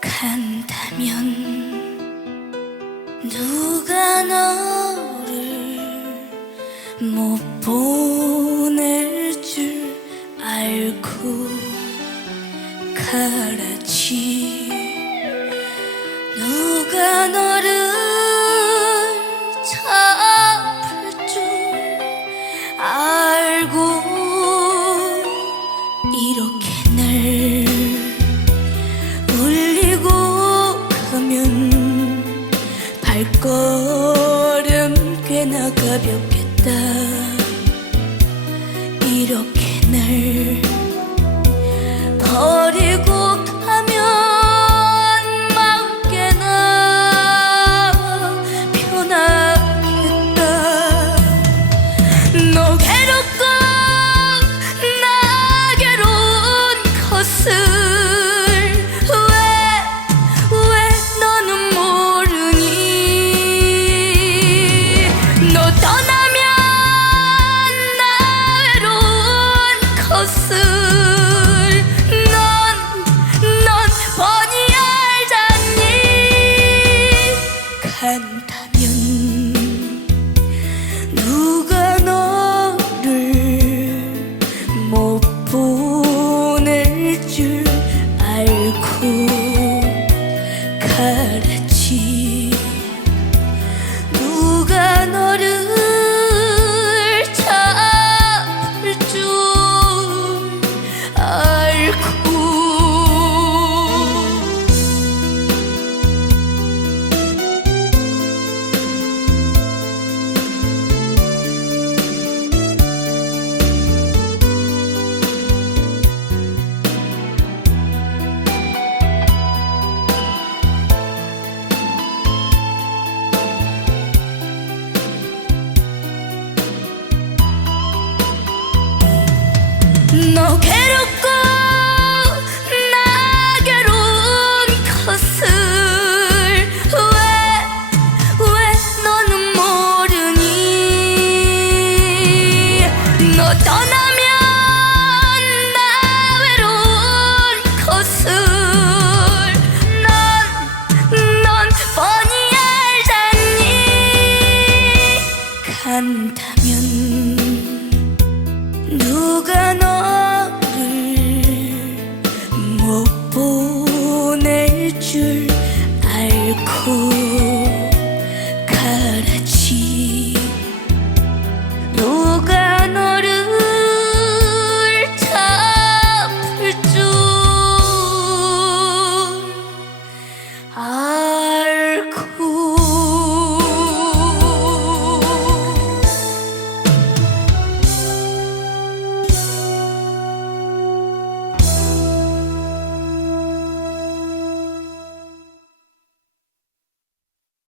간다면 누가 너를 못 보낼 줄 알고 他的妻 왜, 왜 너는 모르니? 너 떠나면 나 외로운 것을 não quero Chút!